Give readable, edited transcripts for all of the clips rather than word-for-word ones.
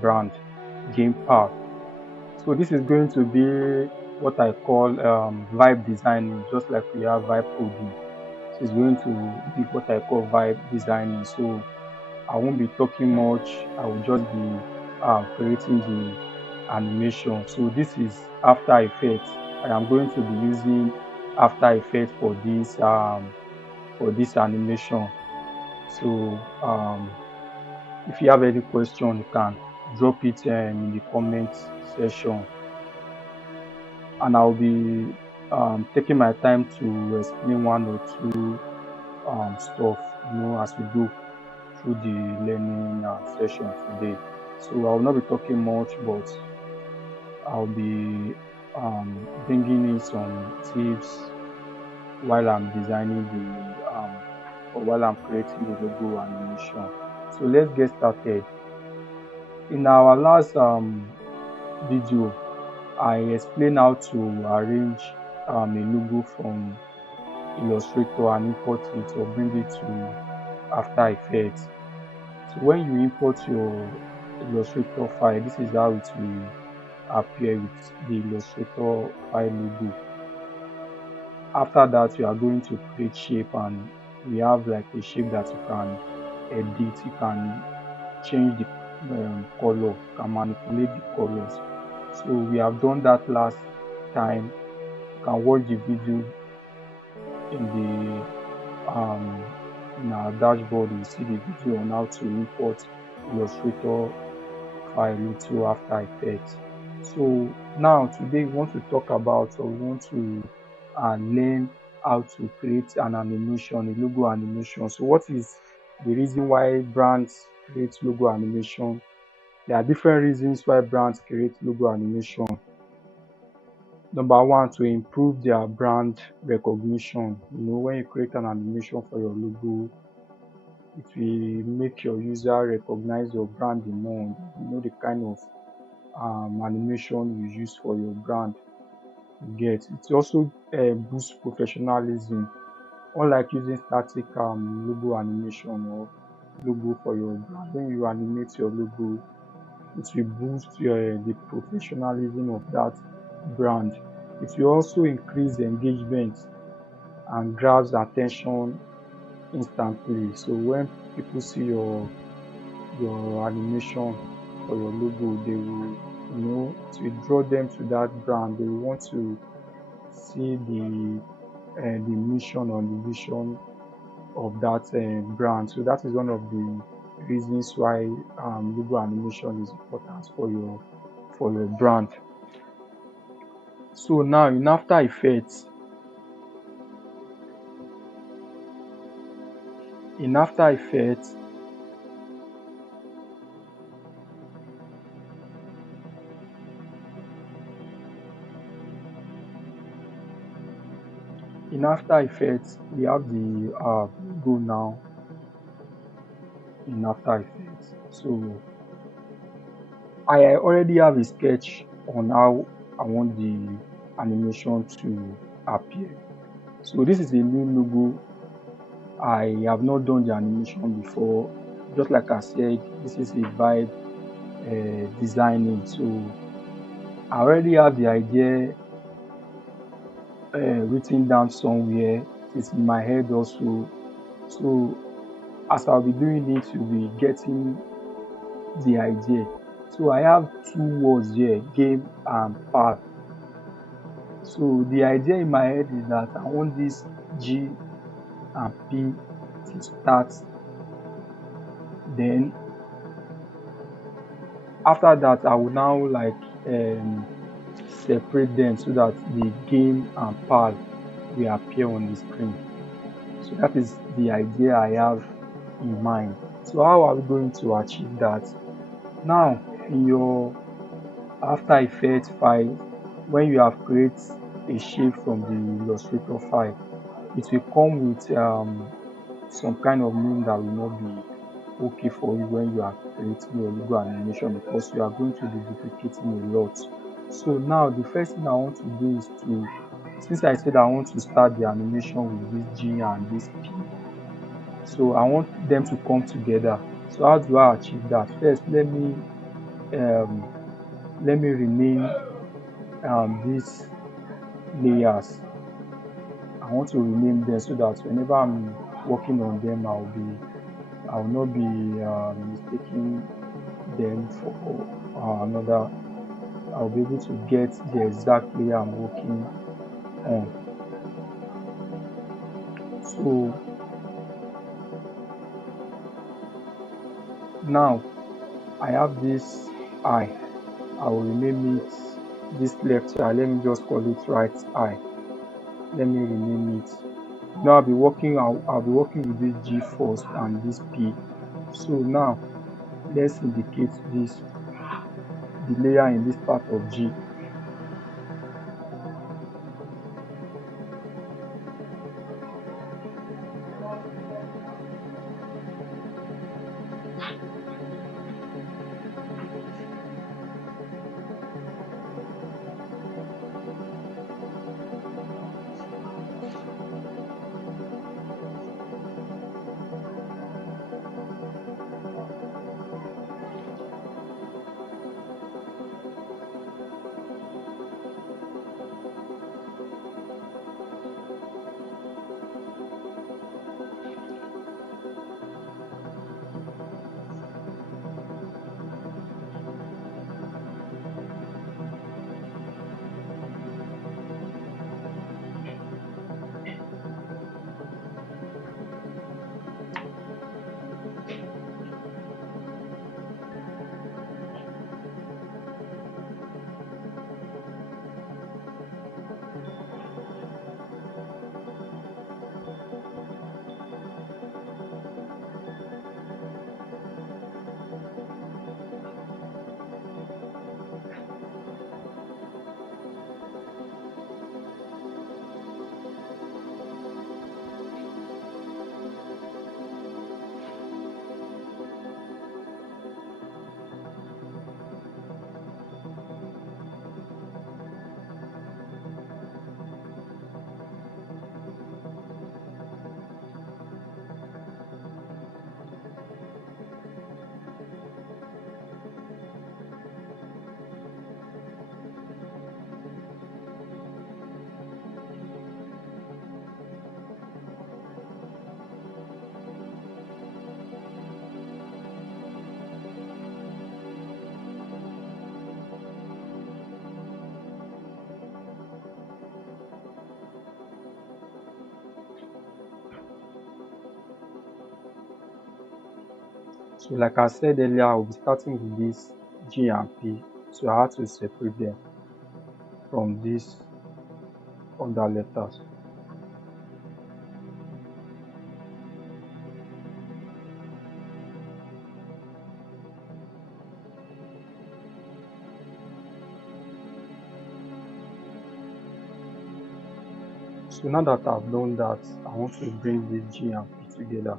brand game path. So this is going to be what I call vibe designing, just like we have vibe coding. This is going to be what I call vibe designing. So I won't be talking much. I will just be creating the animation. So this is After Effects. I am going to be using After Effects for this animation. So if you have any question, you can drop it in the comment section, and I'll be taking my time to explain one or two stuff, as we go through the learning session today. So I will not be talking much, but I'll be bringing in some tips while I'm designing or while I'm creating the logo animation. So let's get started. In our last video, I explained how to arrange a logo from Illustrator and import it or bring it to After Effects. So when you import your Illustrator file, this is how it will appear with the Illustrator file logo. After that, you are going to create shape, and we have like a shape that you can edit. You can change the color, you can manipulate the colors. So we have done that last time. You can watch the video in the in our dashboard. You see the video on how to import Illustrator file into After Effects. So now today we want to talk about, or we want to learn how to create an animation, a logo animation. So what is the reason why brands create logo animation? There are different reasons why brands create logo animation. Number one, to improve their brand recognition. When you create an animation for your logo, it will make your user recognize your brand more. The kind of animation you use for your brand. You get it. Also boosts professionalism. Unlike using static logo animation or logo for your brand, when you animate your logo, it will boost the professionalism of that brand. It will also increase engagement and grabs attention instantly. So when people see your animation for your logo, they will, it will draw them to that brand. They will want to see the mission or the vision of that brand. So that is one of the reasons why logo animation is important for your brand. So now in After Effects, in After Effects, we have the logo now in After Effects. So I already have a sketch on how I want the animation to appear. So this is a new logo. I have not done the animation before. Just like I said, this is a vibe designing. So I already have the idea written down somewhere. It's in my head also. So as I'll be doing it, you'll be getting the idea. So I have two words here, game and path. So the idea in my head is that I want this G and P to start. Then after that, I will now separate them so that the game and path will appear on the screen. So that is the idea I have in mind. So how are we going to achieve that? Now in your After Effects file, when you have created a shape from the Illustrator file, it will come with some kind of name that will not be okay for you when you are creating your logo animation, because you are going to be duplicating a lot. So now the first thing I want to do is since I said I want to start the animation with this G and this P, so I want them to come together. So how do I achieve that? First, let me um, let me rename these layers. I want to rename them so that whenever I'm working on them, I will not be mistaking them for another. I'll be able to get the exact layer I'm working on. So now I have this eye. I will rename it this left eye. Let me just call it right eye. Let me rename it. Now I'll be working with this G first and this P. So now let's indicate this the layer in this part of G. So like I said earlier, I'll be starting with this G and P. So I had to separate them from these other letters. So now that I've done that, I want to bring this G and P together.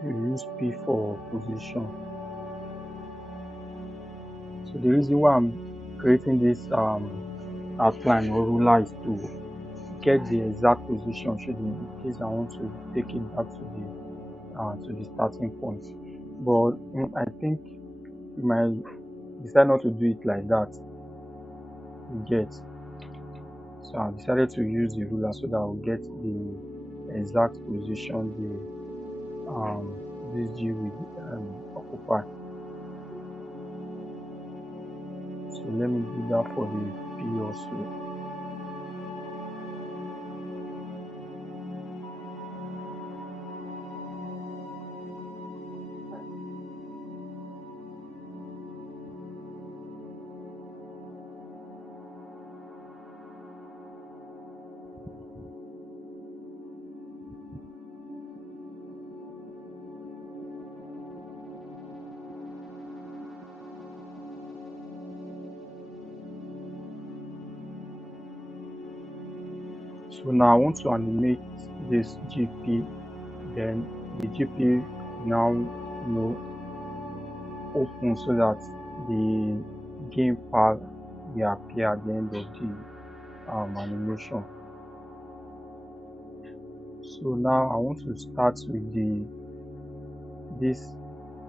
We use P for position. So the reason why I'm creating this outline or ruler is to get the exact position should in case I want to take it back to the starting point. But I think you might decide not to do it like that. You get. So I decided to use the ruler so that I'll get the exact position this G will occupy. So let me do that for the P also. So now I want to animate this GP, then the GP now open so that the game path will appear at the end of the animation. So now I want to start with this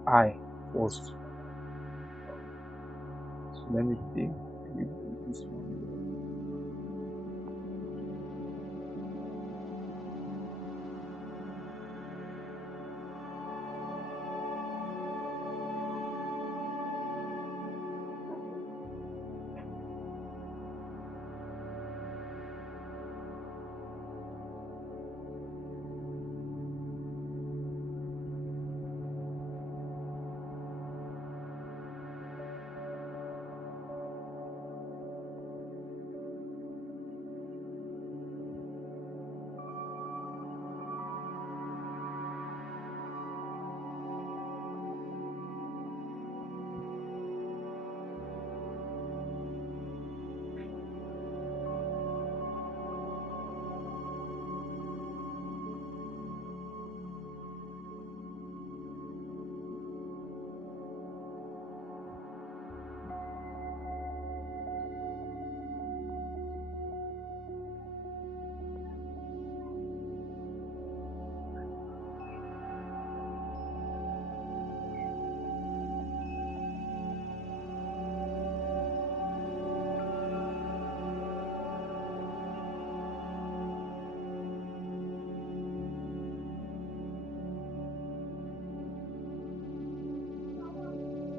eye first. So let me take this one.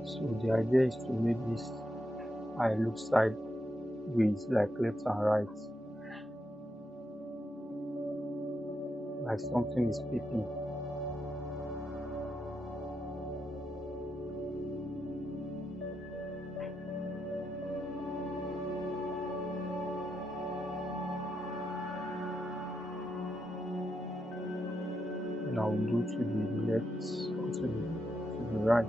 So the idea is to make this eye look sideways, like left and right, like something is peeping. I'll do to the left or to the right.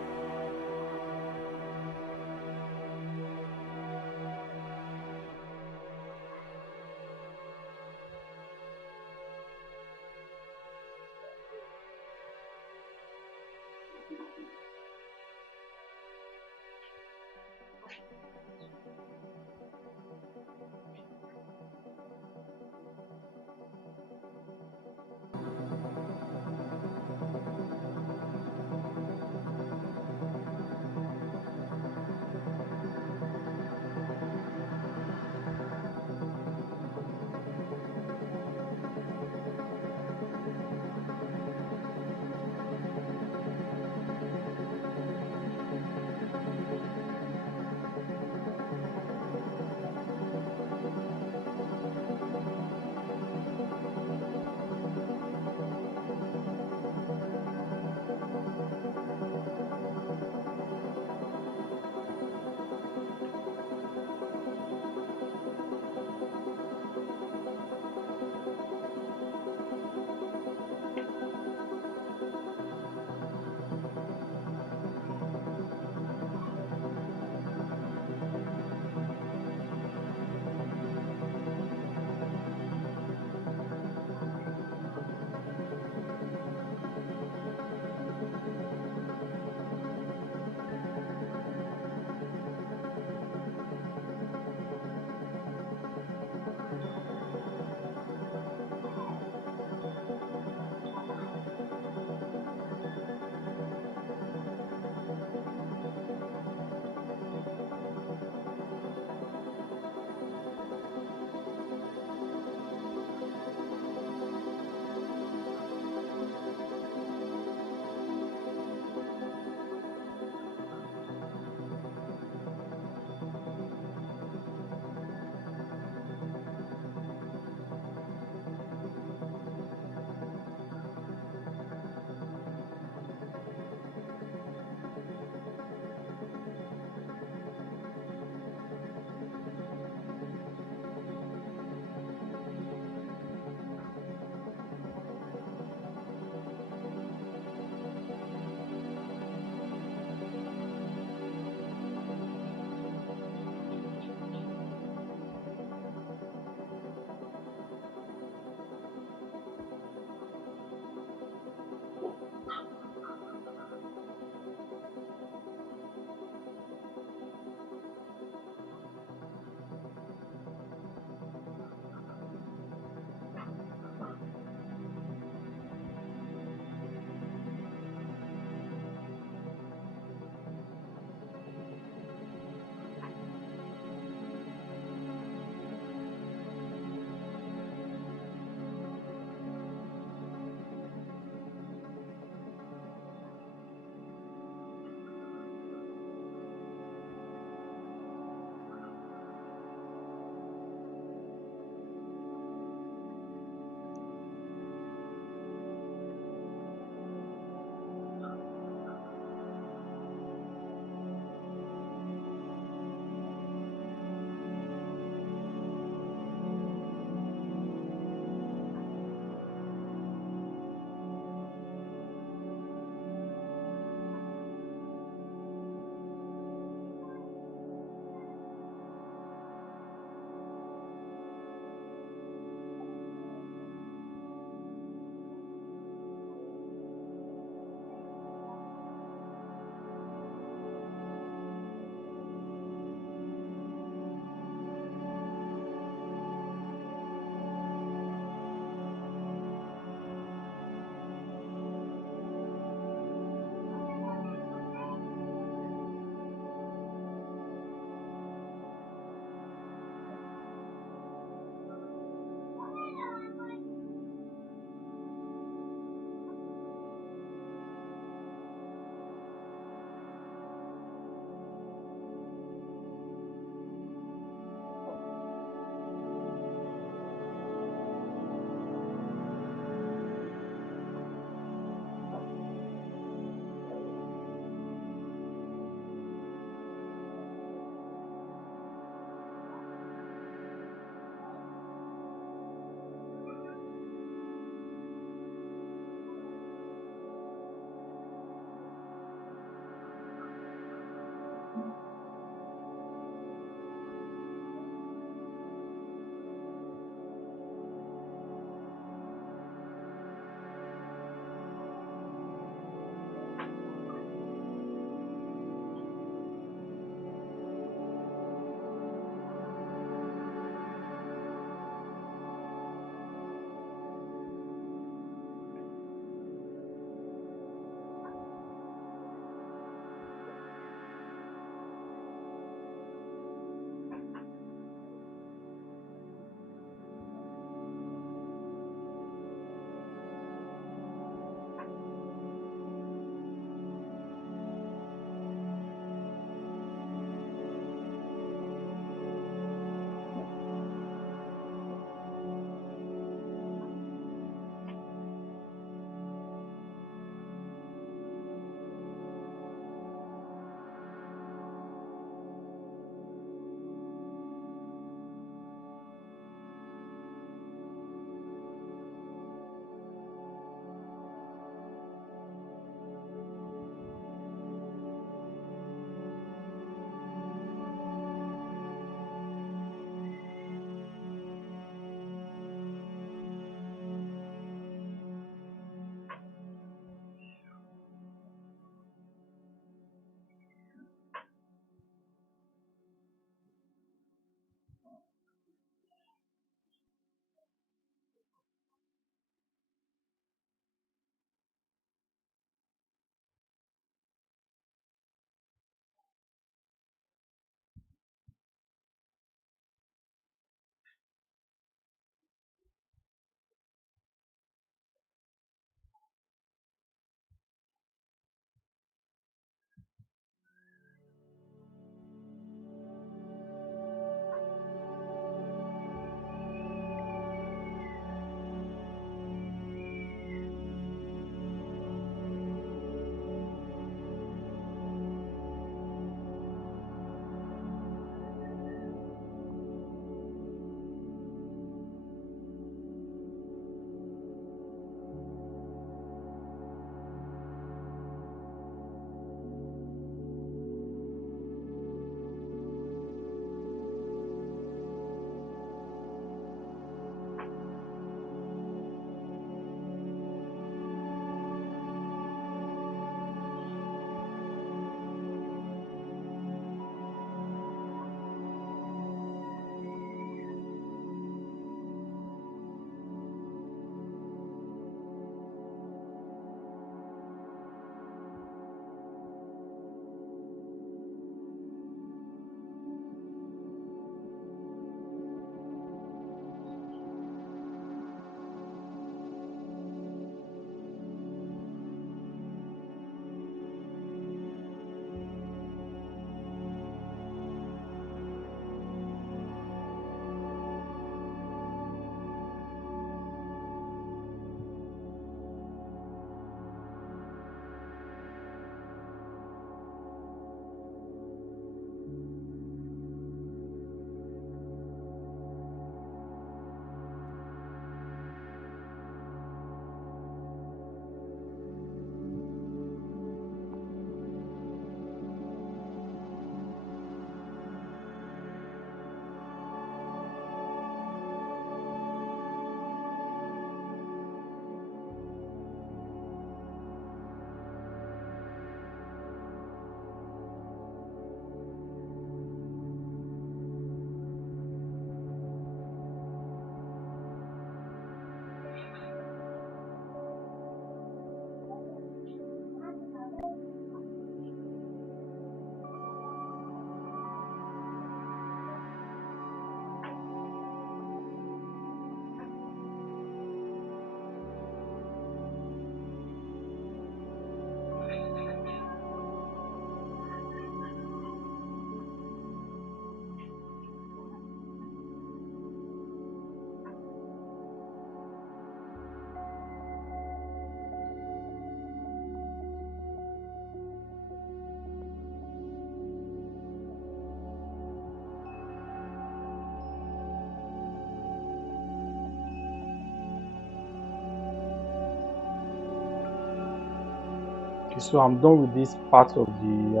Okay, so I'm done with this part of the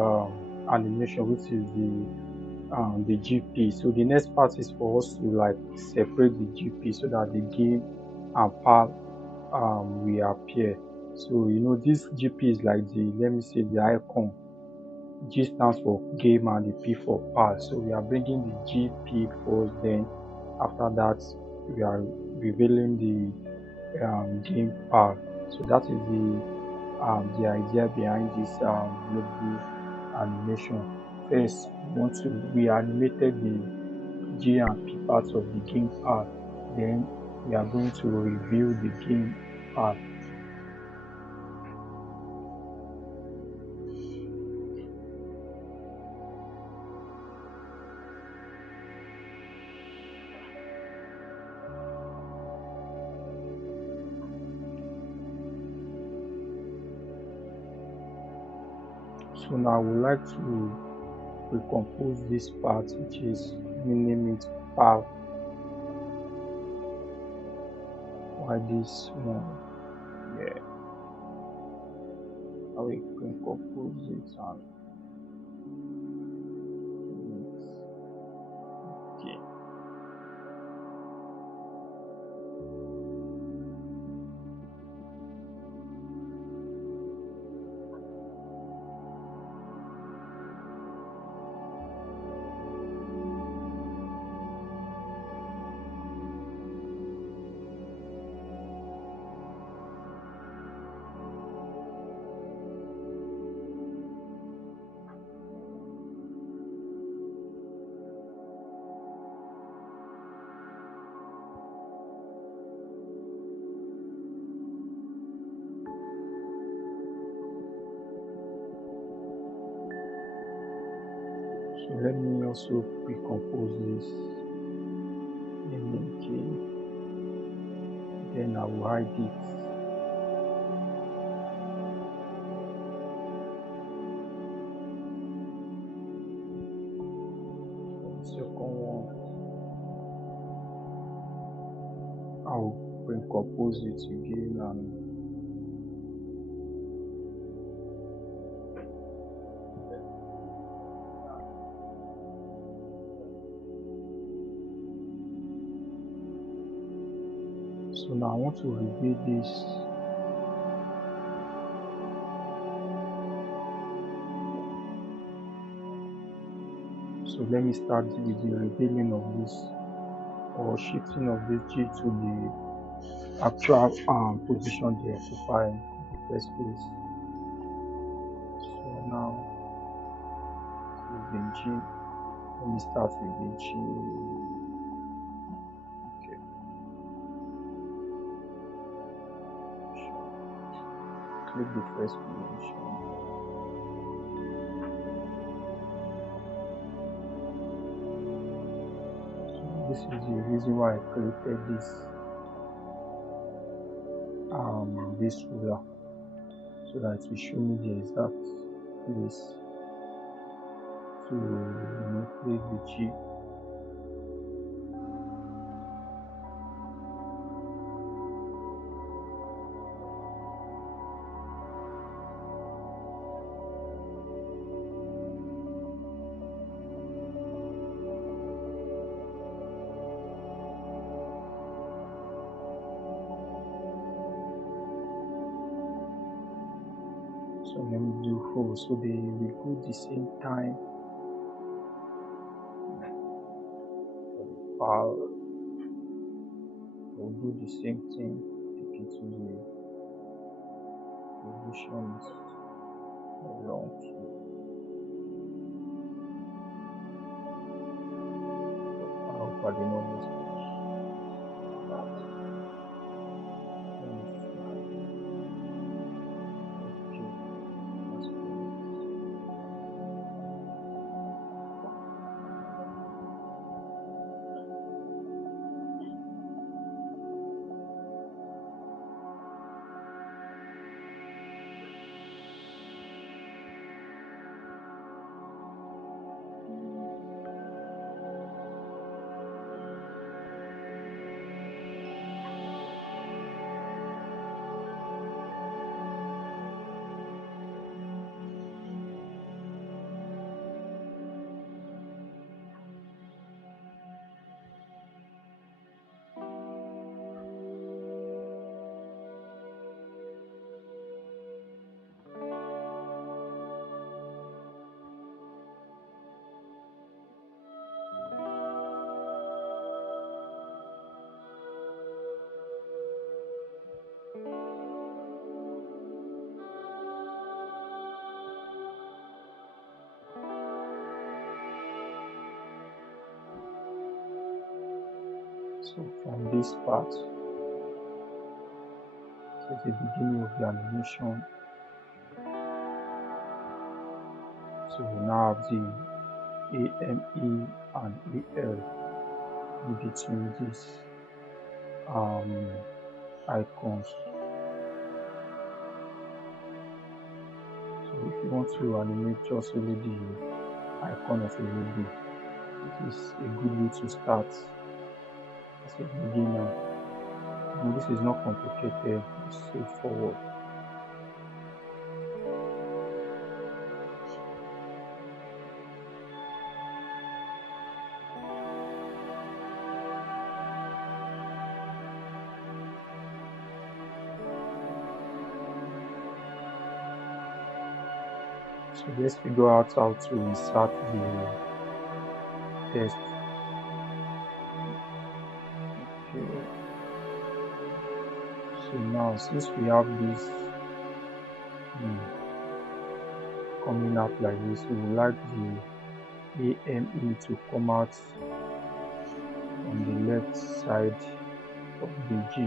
animation, which is the GP. So the next part is for us to like separate the GP so that the game and PAL will appear. So this GP is like the, let me say, the icon. G stands for game and the P for PAL. So we are bringing the GP first, then after that we are revealing the game PAL. So that is the idea behind this logo animation. First, we animated the G and P parts of the game part. Then we are going to review the game part. So now I would like to recompose this part, which is name it part. Why this one? Yeah, I will recompose it and name it. Okay. So let me also recompose this image. Then I will hide it. For the second one, I'll recompose it again and so now I want to reveal this. So let me start with the revealing of this or shifting of this G to the actual position they occupy in the first place. So now this is the G. Let me start with the G. Okay. Click the first position. So this is the reason why I created this ruler, so that it will show me the exact place to place the G. So let me do 4 so they will go the same time. For the file, we'll do the same thing, take it to the positions along to our polynomial that. Let me fly. Okay, that's correct. So from this part, so the beginning of the animation, so we now have the AME and AL in between these icons. So if you want to animate just only the icon of a logo, it is a good way to start as a beginner. This is not complicated, it's straightforward. So let's figure out how to insert the text. Okay. So now since we have this coming out like this, we would like the AME to come out on the left side of the G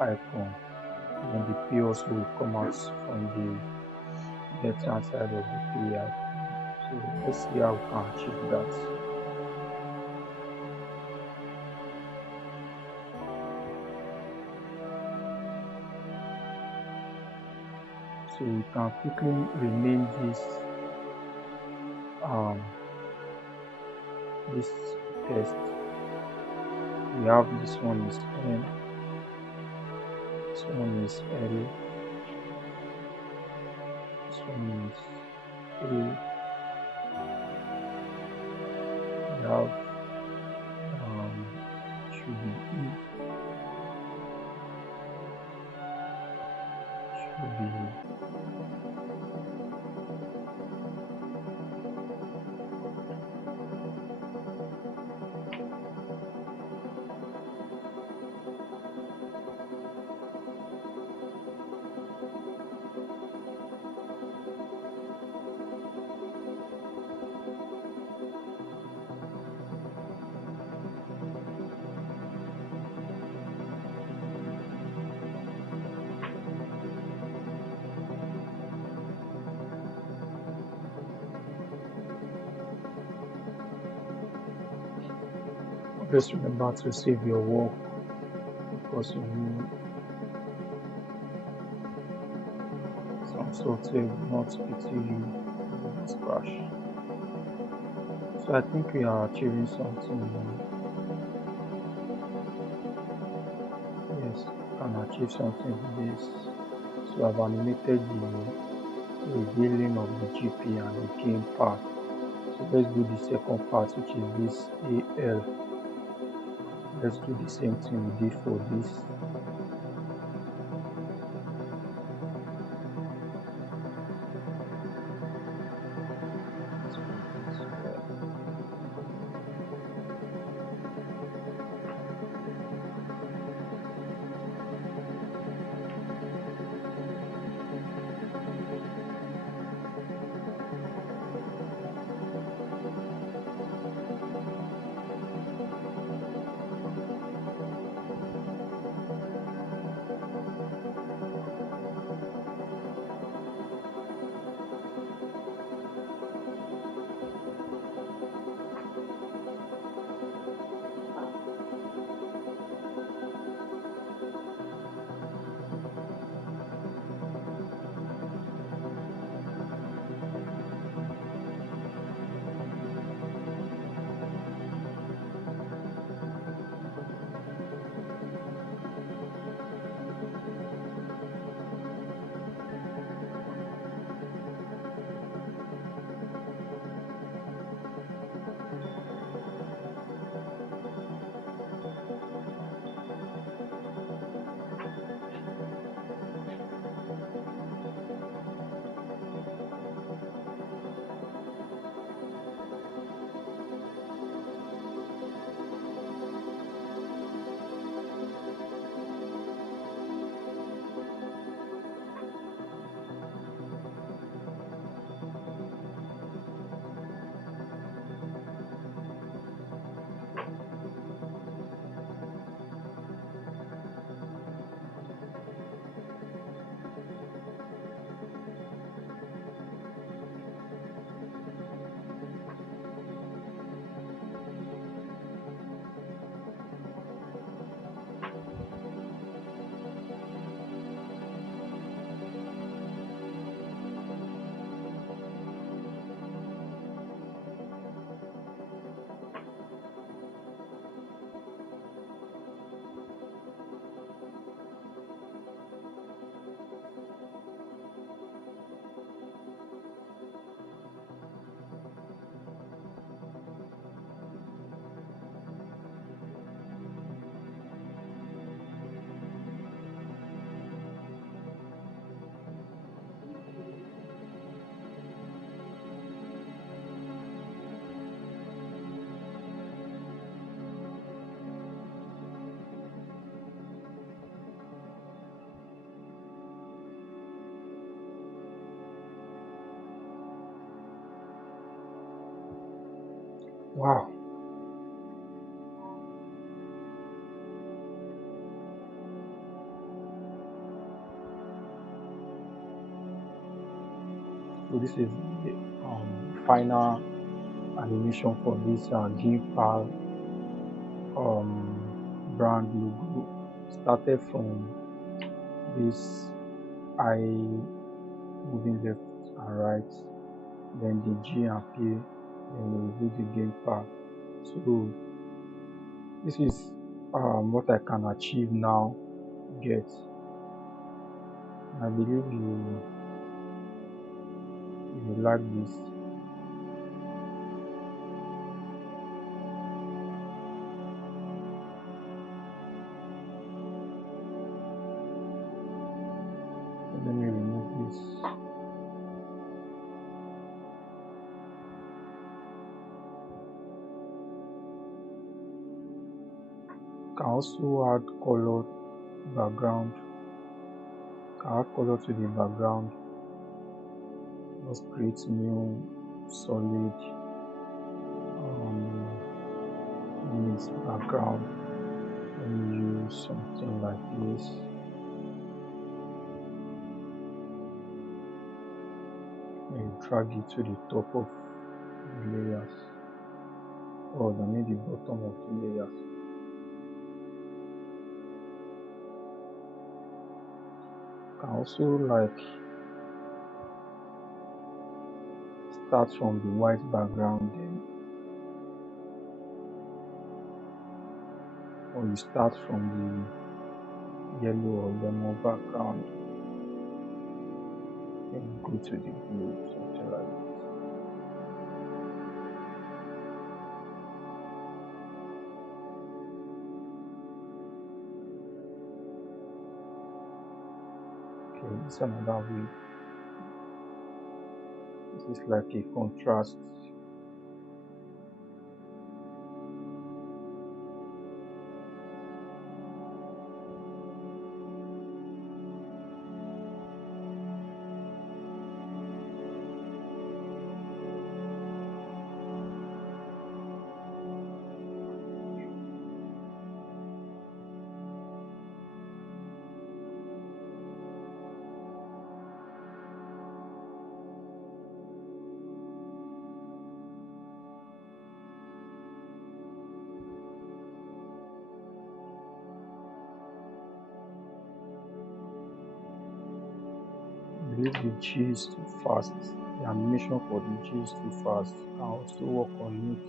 icon, and the P also will come out from the left hand side of the P icon. So let's see how we can achieve that. So we can quickly rename this text. We have this one is N, this one is L, this one is A, we have should be E, should be Just remember to save your work because you need some software will not pity you this crash. So I think we are achieving something. Yes, we can achieve something with this. So I've animated the revealing of the GP and the game part. So let's do the second part, which is this AL. Let's do the same thing we did for this. Wow. So this is the final animation for this GPAL brand logo. Started from this eye moving left and right, then the G appear, then we remove the gamepad. So this is what I can achieve now. Get, I believe you like this. So let me remove this. Can also add color background. Can add color to the background. Just create new solid image background. Let me use something like this. And drag it to the top of the layers, or maybe the bottom of the layers. Can also like start from the white background, then or you start from the yellow or lemon background and go to the blue, something like this. Okay, this is another way. This is like a contrast. I believe the G is too fast. The animation for the G is too fast. I'll also work on it.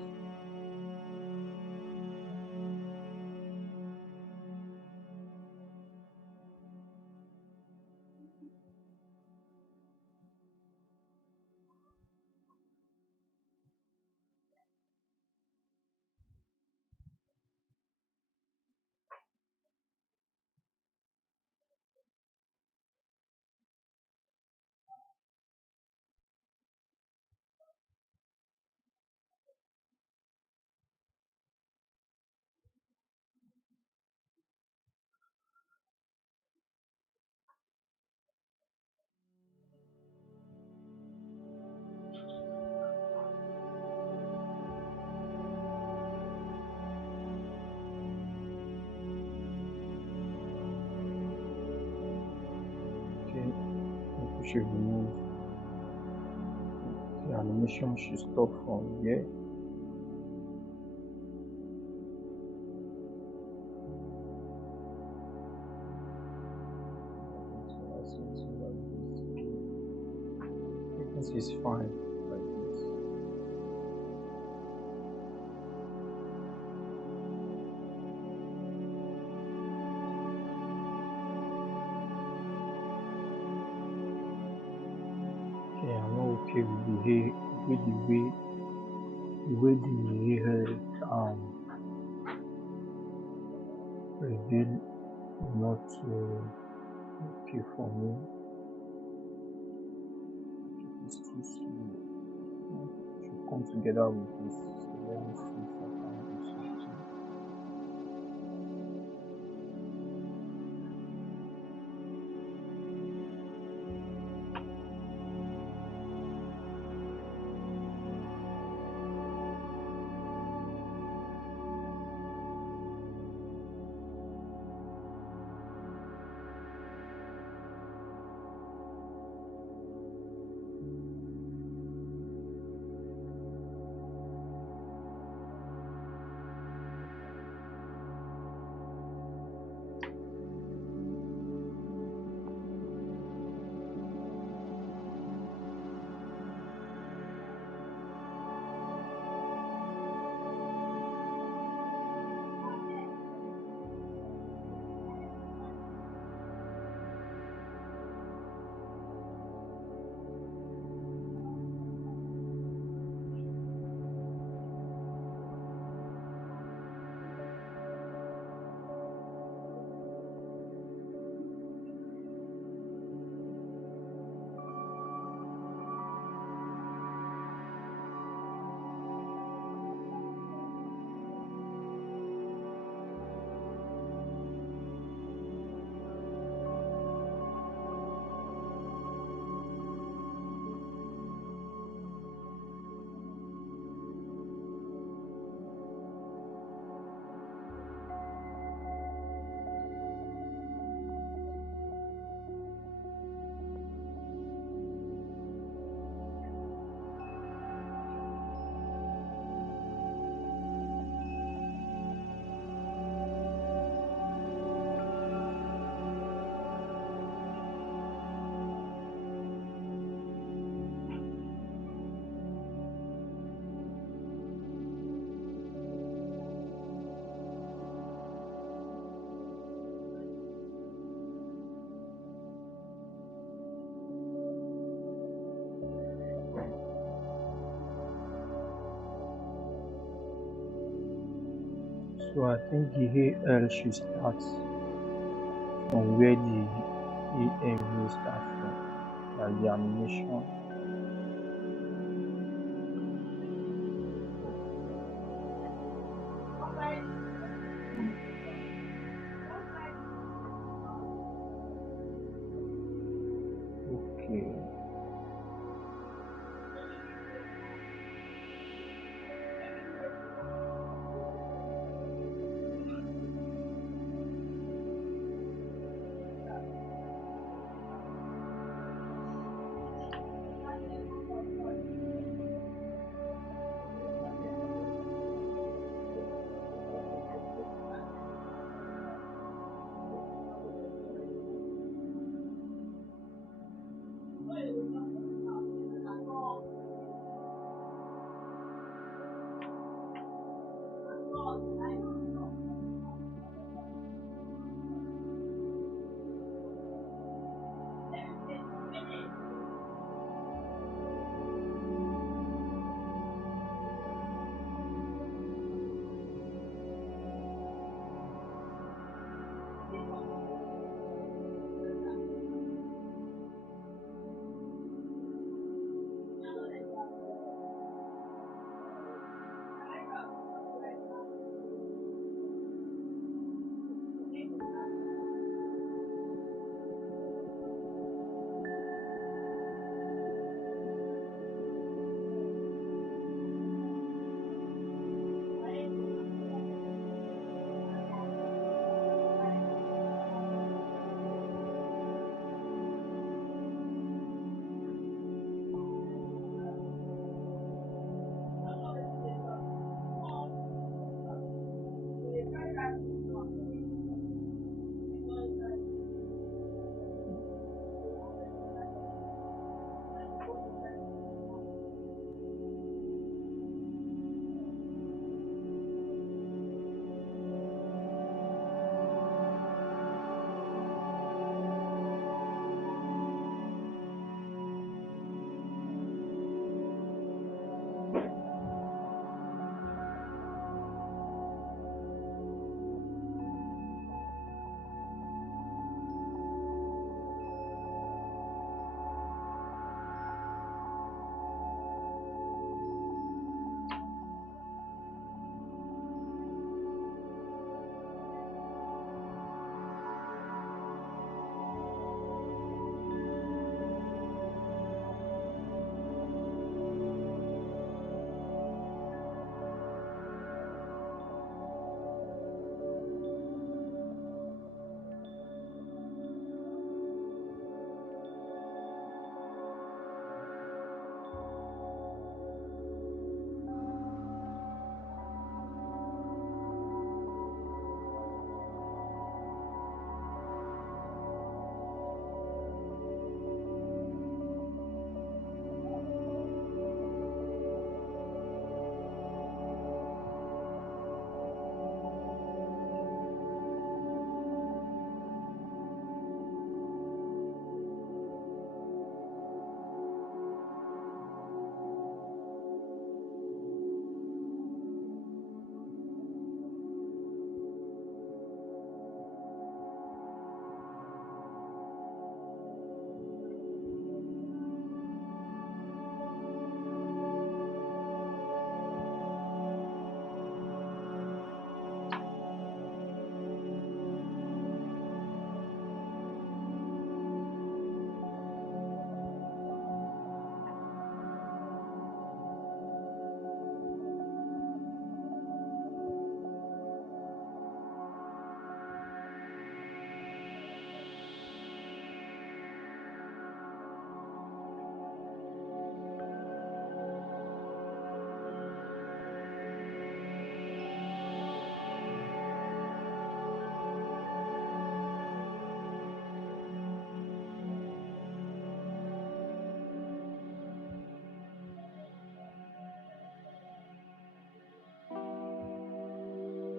Okay, we should remove the animation should stop from here. This is fine like this. Okay, I'm not okay with the hair, the way the hair reveal is not okay for me. It's too slow. It should come together with this. So let me see if I can do something. So I think the AL should start from where the AM will start from, like the animation. Okay,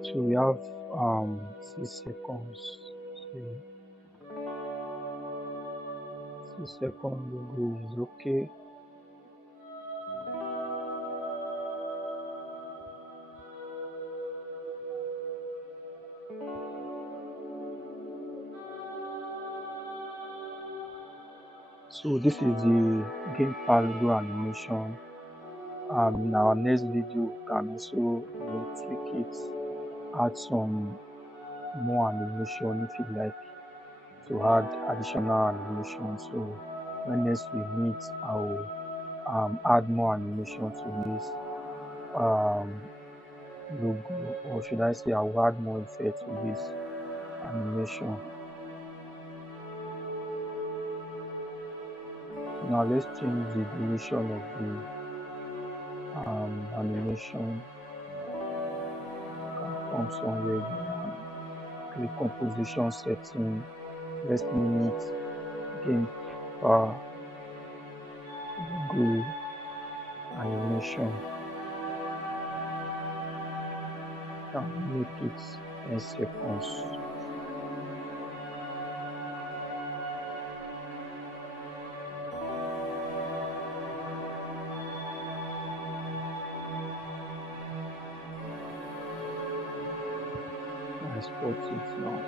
so we have 6 seconds. So 6 second logo is okay. So this is the gamepad logo animation. In our next video we can also tweak it, add some more animation if you like, to add additional animation. So when next we meet, I will add more animation to this um, logo, or should I say I will add more effect to this animation. Now let's change the duration of the animation. Can come somewhere there, click composition setting, first minute game logo animation. Can make it 10 seconds. I export it now.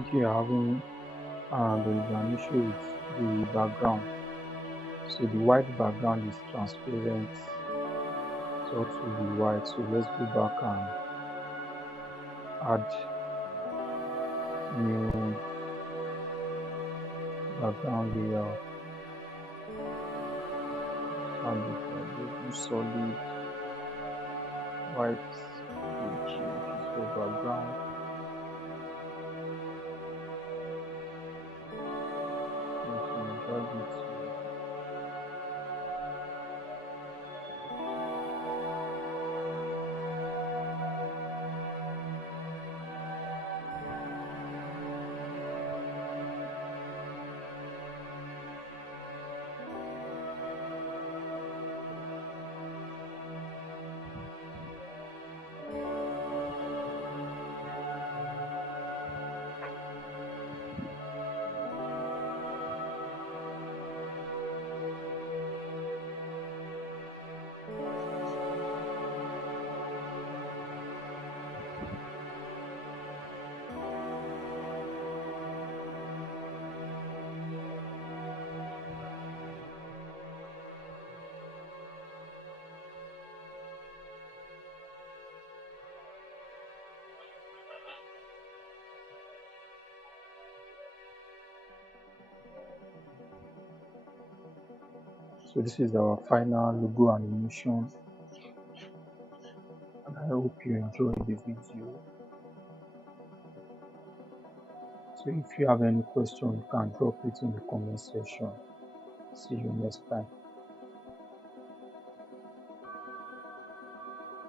If you are having there is an issue with the background, so the white background is transparent, it ought to be white. So let's go back and add new background layer, and do solid white which is for background. And drag it to So this is our final logo animation, and I hope you enjoyed the video. So if you have any question, you can drop it in the comment section. See you next time.